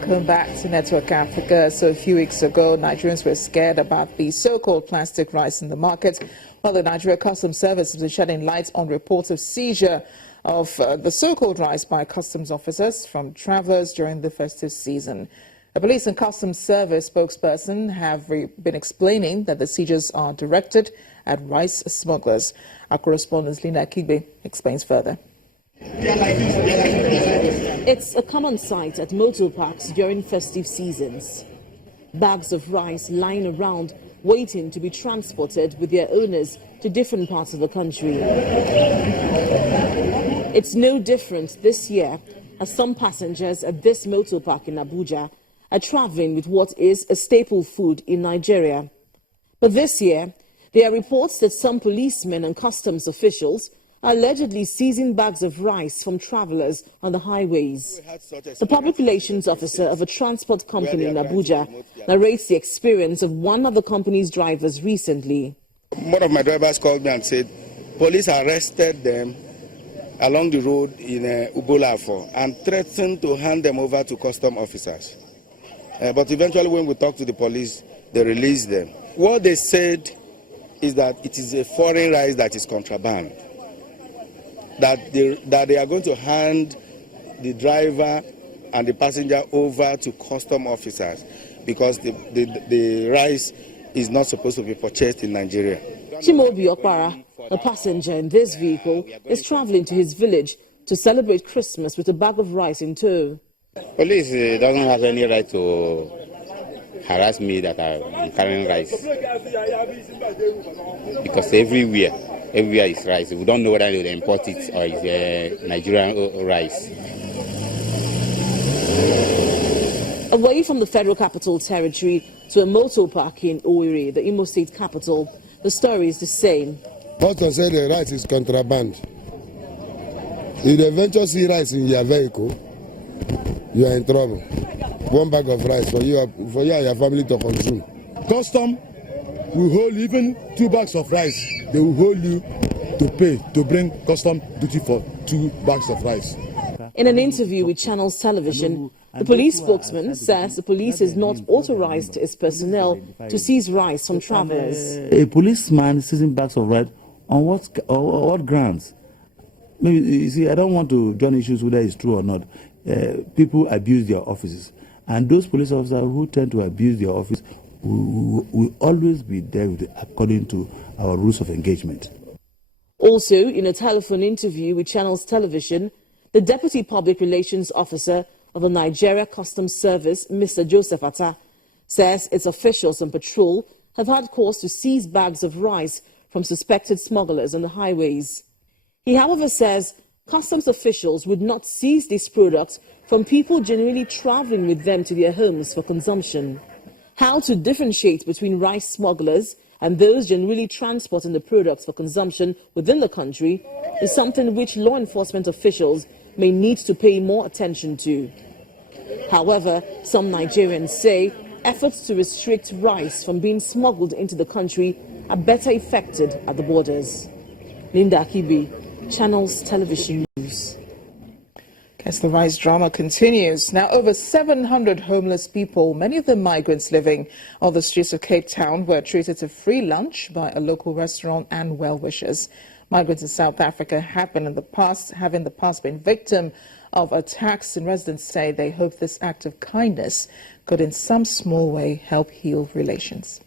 Welcome back to Network Africa. So a few weeks ago, Nigerians were scared about the so-called plastic rice in the market. Well, the Nigeria Customs Service has been shedding light on reports of seizure of the so-called rice by customs officers from travelers during the festive season. A police and customs service spokesperson have been explaining that the seizures are directed at rice smugglers. Our correspondent Linda Kigbe explains further. It's a common sight at motor parks during festive seasons. Bags of rice lying around waiting to be transported with their owners to different parts of the country. It's no different this year as some passengers at this motor park in Abuja are traveling with what is a staple food in Nigeria. But this year, there are reports that some policemen and customs officials are allegedly seizing bags of rice from travelers on the highways. The public relations officer of a transport company in Abuja narrates the experience of one of the company's drivers recently. One of my drivers called me and said police arrested them along the road in Ugolafo and threatened to hand them over to custom officers. But eventually when we talked to the police, they released them. What they said is that it is a foreign rice that is contraband. That they are going to hand the driver and the passenger over to custom officers because the rice is not supposed to be purchased in Nigeria. Chimobi Okpara, a passenger in this vehicle, is traveling to his village to celebrate Christmas with a bag of rice in tow. Police doesn't have any right to harass me that I'm carrying rice because everywhere is rice. We don't know whether they import it or it's Nigerian rice. Away from the Federal Capital Territory to a motor park in Owerri, the Imo State capital, the story is the same. Doctor said the rice is contraband. If they venture see rice in your vehicle, you are in trouble. One bag of rice for you and your family to consume. Custom will hold even 2 bags of rice. They will hold you to pay to bring custom duty for 2 bags of rice. In an interview with Channels Television, the police spokesman says the police is not authorized its personnel to seize rice from travelers. A policeman seizing bags of rice on what grounds? Maybe, you see, I don't want to join issues whether it's true or not. People abuse their offices, and those police officers who tend to abuse their office will always be there according to our rules of engagement. Also, in a telephone interview with Channels Television, the Deputy Public Relations Officer of the Nigeria Customs Service, Mr. Joseph Atta, says its officials on patrol have had cause to seize bags of rice from suspected smugglers on the highways. He, however, says customs officials would not seize these products from people genuinely traveling with them to their homes for consumption. How to differentiate between rice smugglers and those genuinely transporting the products for consumption within the country is something which law enforcement officials may need to pay more attention to. However, some Nigerians say efforts to restrict rice from being smuggled into the country are better effected at the borders. Linda Akibi, Channels Television News. As the rice drama continues, now over 700 homeless people, many of them migrants living on the streets of Cape Town, were treated to free lunch by a local restaurant and well-wishers. Migrants in South Africa have in the past been victim of attacks, and residents say they hope this act of kindness could in some small way help heal relations.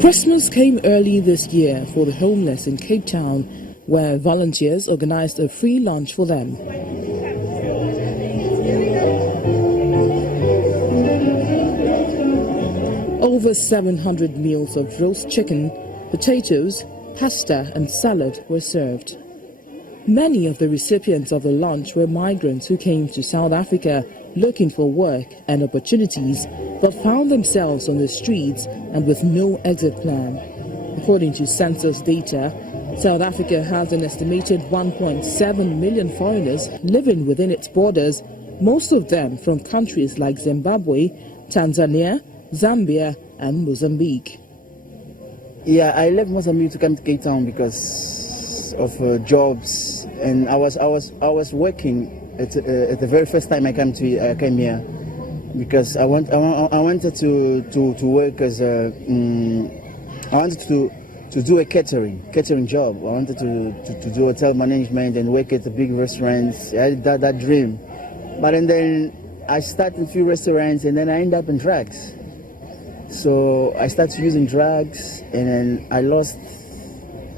Christmas came early this year for the homeless in Cape Town, where volunteers organized a free lunch for them. Over 700 meals of roast chicken, potatoes, pasta and salad were served. Many of the recipients of the lunch were migrants who came to South Africa looking for work and opportunities, but found themselves on the streets and with no exit plan. According to census data, South Africa has an estimated 1.7 million foreigners living within its borders, most of them from countries like Zimbabwe, Tanzania, Zambia and Mozambique. Yeah, I left Mozambique to come to Cape Town because of jobs, and I was working It's the very first time I came here because I wanted to work as a I wanted to do a catering job. I wanted to do hotel management and work at the big restaurants. I had that dream, but then I started a few restaurants and then I ended up in drugs. So I started using drugs and then I lost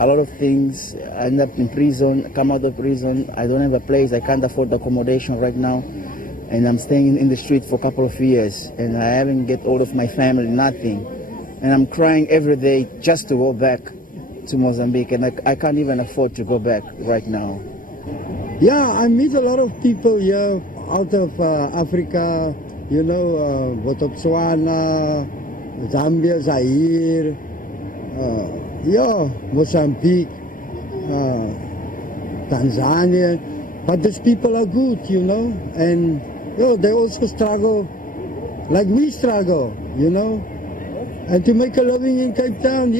a lot of things. I ended up in prison, come out of prison. I don't have a place. I can't afford accommodation right now. And I'm staying in the street for a couple of years and I haven't get hold of my family, nothing. And I'm crying every day just to go back to Mozambique and I can't even afford to go back right now. Yeah, I meet a lot of people here out of Africa, you know, Botswana, Zambia, Zaire, Mozambique, Tanzania. But these people are good, you know, and they also struggle like we struggle, you know. And to make a living in Cape Town,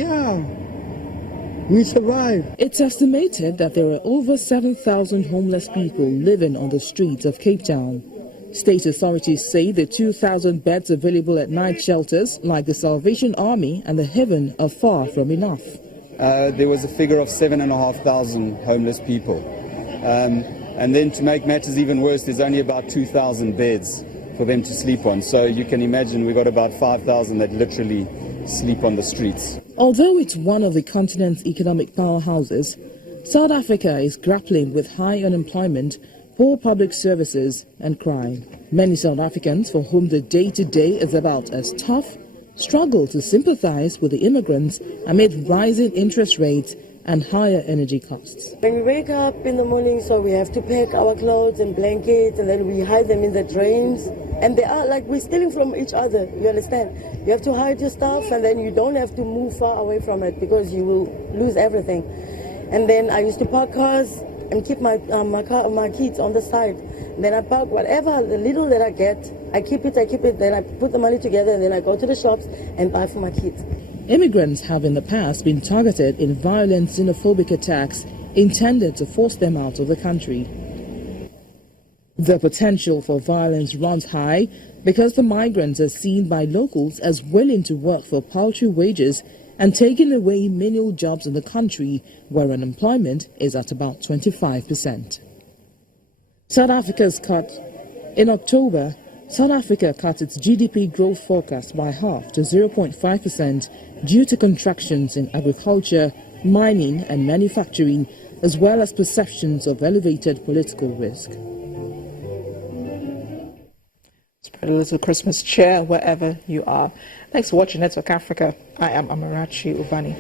we survive. It's estimated that there are over 7,000 homeless people living on the streets of Cape Town. State authorities say the 2,000 beds available at night shelters like the Salvation Army and the Heaven are far from enough. There was a figure of 7,500 homeless people. And then to make matters even worse, there's only about 2,000 beds for them to sleep on. So you can imagine we've got about 5,000 that literally sleep on the streets. Although it's one of the continent's economic powerhouses, South Africa is grappling with high unemployment, poor public services and crime. Many South Africans for whom the day-to-day is about as tough struggle to sympathize with the immigrants amid rising interest rates and higher energy costs. When we wake up in the morning, so we have to pack our clothes and blankets and then we hide them in the drains. And they are like we're stealing from each other, you understand? You have to hide your stuff and then you don't have to move far away from it because you will lose everything. And then I used to park cars and keep my kids on the side. Then I park whatever, the little that I get, I keep it, then I put the money together and then I go to the shops and buy for my kids. Immigrants have in the past been targeted in violent xenophobic attacks intended to force them out of the country. The potential for violence runs high because the migrants are seen by locals as willing to work for paltry wages and taking away menial jobs in the country where unemployment is at about 25%. In October, South Africa cut its GDP growth forecast by half to 0.5% due to contractions in agriculture, mining and manufacturing, as well as perceptions of elevated political risk. Spread a little Christmas cheer wherever you are. Thanks for watching Network Africa. I am Amarachi Ubani.